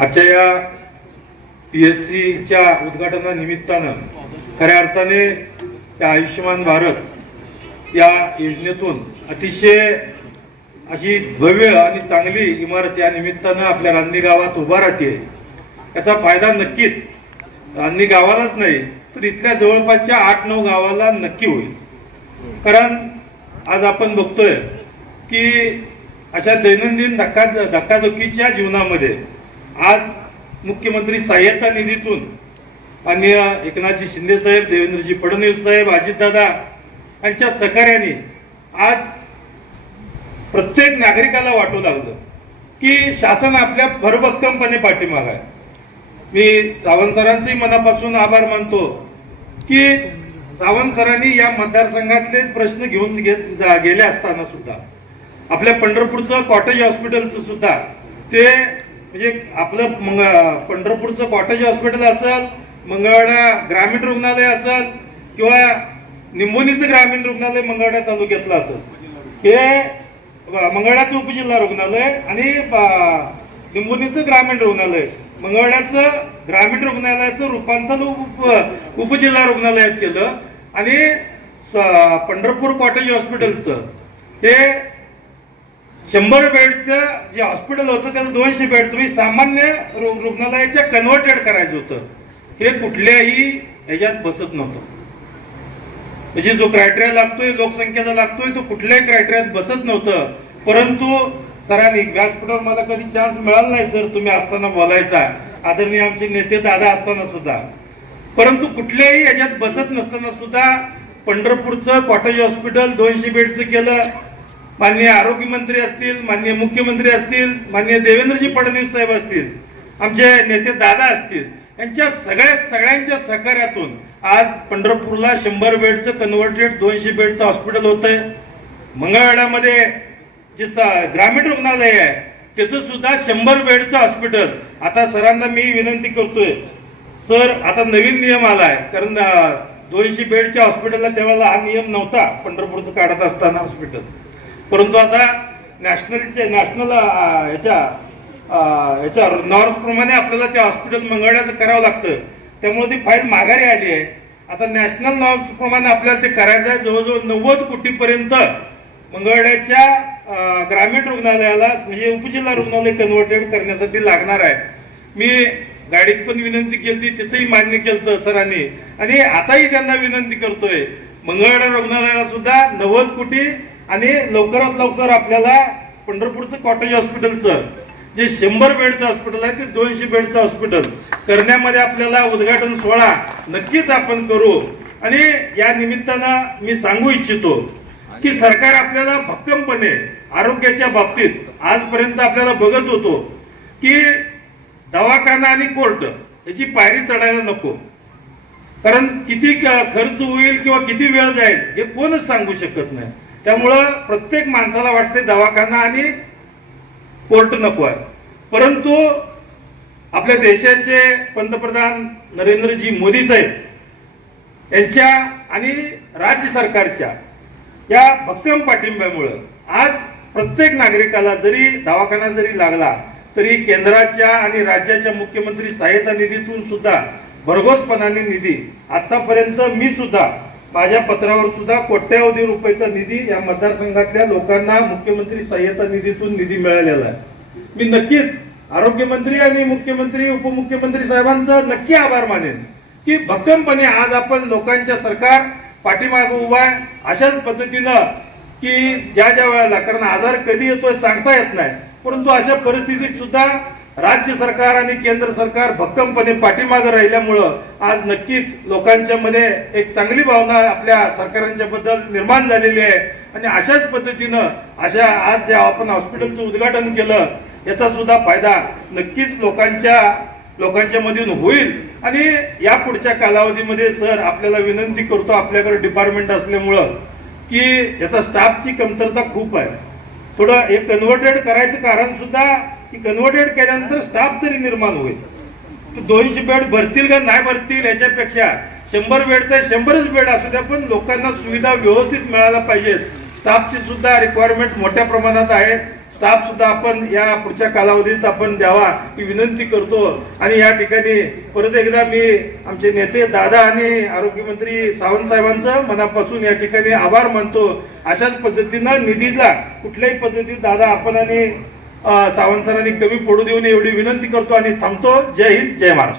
आजच्या या P S सीच्या उद्घाटनानिमित्तानं खऱ्या अर्थाने त्या आयुष्यमान भारत या योजनेतून अतिशय अशी भव्य आणि चांगली इमारत या निमित्तानं आपल्या रांधणी गावात उभा राहते. याचा फायदा नक्कीच रांधणी गावालाच नाही तर इथल्या जवळपासच्या आठ नऊ गावाला नक्की होईल. कारण आज आपण बघतोय की अशा दैनंदिन धक्का धक्काधुकीच्या जीवनामध्ये आज मुख्यमंत्री सहाय्यता निधीतून माननीय एकनाथजी शिंदे साहेब देवेंद्रजी फडणवीस साहेब अजितदादा यांच्या सहकार्याने आज प्रत्येक नागरिकाला वाटू लागलं की शासन आपल्या भरभक्कमपणे पाठीमाग आहे. मी सावंत सरांचेही मनापासून आभार मानतो की सावंत सरांनी या मतदारसंघातले प्रश्न घेऊन घेत जा- गेले असताना सुद्धा आपल्या पंढरपूरचं कॉटेज हॉस्पिटलचं सुद्धा ते म्हणजे आपलं मंग पंढरपूरचं कॉटेज हॉस्पिटल असेल मंगळवाडा ग्रामीण रुग्णालय असेल किंवा निंबोनीचं ग्रामीण रुग्णालय मंगळवाड्या तालुक्यातलं असेल. हे मंगळवाड्याचं उपजिल्हा रुग्णालय आणि निंबोनीचं ग्रामीण रुग्णालय. मंगळवाड्याचं ग्रामीण रुग्णालयाचं रूपांतर उप उपजिल्हा रुग्णालयात केलं. आणि स- पंढरपूर कॉटेज हॉस्पिटलचं हे शंभर बेडचं जे हॉस्पिटल होतं त्याला दोनशे बेडचं. म्हणजे सामान्य रुग्णालयाच्या कन्व्हर्टेड करायचं होतं. हे कुठल्याही ह्याच्यात बसत नव्हतं. म्हणजे जो क्रायटेरिया लागतोय लोकसंख्येचा लागतोय तो कुठल्याही क्रायटेरियात बसत नव्हतं. परंतु सरांनी व्यासपीठावर मला कधी चान्स मिळाला नाही सर तुम्ही असताना बोलायचा. आदरणीय आमचे नेते दादा असताना सुद्धा. परंतु कुठल्याही याच्यात बसत नसताना सुद्धा पंढरपूरचं कॉटेज हॉस्पिटल दोनशे बेडचं केलं. माननीय आरोग्य मंत्री असतील माननीय मुख्यमंत्री असतील माननीय देवेंद्रजी फडणवीस साहेब असतील आमचे नेते दादा असतील यांच्या सगळ्या सगळ्यांच्या सहकार्यातून आज पंढरपूरला शंभर बेडचं कन्व्हर्टेड दोनशे बेडचं हॉस्पिटल होत आहे मंगळवेढ्यामध्ये जे स- ग्रामीण रुग्णालय आहे त्याचं सुद्धा शंभर बेडचं हॉस्पिटल आता सरांना मी विनंती करतोय सर आता नवीन नियम आलाय कारण दोनशे बेडच्या हॉस्पिटलला त्यावेळेला हा नियम नव्हता पंढरपूरचं काढत असताना हॉस्पिटल परंतु आता नॅशनलचे नॅशनल ह्याच्या ह्याच्या नॉर्म्सप्रमाणे आपल्याला ते हॉस्पिटल मंगळण्याचं करावं लागतं. त्यामुळे ती फाईल माघारी आली आहे. आता नॅशनल नॉर्म्सप्रमाणे आपल्याला ते करायचं आहे. जवळजवळ नव्वद कोटीपर्यंत मंगळड्याच्या ग्रामीण रुग्णालयाला म्हणजे उपजिल्हा रुग्णालय कन्व्हर्टेड करण्यासाठी लागणार आहे. मी गाडीत पण विनंती केली तिथंही मान्य केलं सरांनी. आणि आताही त्यांना विनंती करतोय. मंगळवेढा रुग्णालयाला सुद्धा नव्वद कोटी आणि लवकरात लवकर आपल्याला पंढरपूरचं कॉटेज हॉस्पिटलचं जे शंभर बेडचं हॉस्पिटल आहे ते दोनशे बेडचं हॉस्पिटल करण्यामध्ये आपल्याला उद्घाटन सोहळा नक्कीच आपण करू. आणि या निमित्तानं मी सांगू इच्छितो की सरकार आपल्याला भक्कमपणे आरोग्याच्या बाबतीत आजपर्यंत आपल्याला बघत होतो की दवाखाना आणि कोर्ट याची पायरी चढायला नको. कारण किती खर्च होईल किंवा किती वेळ जाईल हे कोणच सांगू शकत नाही. त्यामुळं प्रत्येक माणसाला वाटते दवाखाना आणि कोर्ट नको आहे. परंतु आपल्या देशाचे पंतप्रधान नरेंद्रजी मोदी साहेब यांच्या आणि राज्य सरकारच्या या भक्कम पाठिंब्यामुळं आज प्रत्येक नागरिकाला जरी दवाखाना जरी लागला तरी केंद्राच्या आणि राज्याच्या मुख्यमंत्री सहायता निधीतून सुद्धा भरघोसपणाने निधी आतापर्यंत मी सुद्धा माझ्या पत्रावर सुद्धा कोट्यावधी रुपयाचा निधी या मतदारसंघातल्या लोकांना मुख्यमंत्री सहाय्यता निधीतून निधी मिळालेला आहे. मी नक्कीच आरोग्यमंत्री आणि मुख्यमंत्री उपमुख्यमंत्री साहेबांचा नक्की आभार मानेन की भक्कमपणे आज आपण लोकांच्या सरकार पाठीमाग उभा आहे. अशाच पद्धतीनं की ज्या ज्या वेळेला कारण आजार कधी येतोय सांगता येत नाही परंतु अशा परिस्थितीत सुद्धा राज्य सरकार आणि केंद्र सरकार भक्कमपणे पाठीमागं राहिल्यामुळं आज नक्कीच लोकांच्या मध्ये एक चांगली भावना आपल्या सरकारांच्या बद्दल निर्माण झालेली आहे. आणि अशाच पद्धतीनं अशा आज ज्या आपण हॉस्पिटलचं उद्घाटन केलं याचा सुद्धा फायदा नक्कीच लोकांच्या लोकांच्या मधून होईल. आणि या पुढच्या कालावधीमध्ये सर आपल्याला विनंती करतो आपल्याकडे डिपार्टमेंट असल्यामुळं की याचा स्टाफची कमतरता खूप आहे. थोडं हे कन्व्हर्टेड करायचं कारण सुद्धा की कन्व्हर्टेड केल्यानंतर स्टाफ तरी निर्माण होईल. दोनशे बेड भरतील का नाही भरतील याच्यापेक्षा शंभर बेडचा शंभरच बेड असू द्या पण लोकांना सुविधा व्यवस्थित मिळायला पाहिजेत. स्टाफची सुद्धा रिक्वायरमेंट मोठ्या प्रमाणात आहे. स्टाफ सुद्धा आपण या पुढच्या कालावधीत आपण द्यावा ही विनंती करतो. आणि या ठिकाणी परत एकदा मी आमचे नेते दादा आणि आरोग्यमंत्री सावंत साहेबांचं मनापासून या ठिकाणी आभार मानतो. अशाच पद्धतीनं निधीला कुठल्याही पद्धतीत दादा आपण आणि सावंत सरांनी कमी पडू देऊ नये एवढी विनंती करतो आणि थांबतो. जय हिंद जय महाराष्ट्र.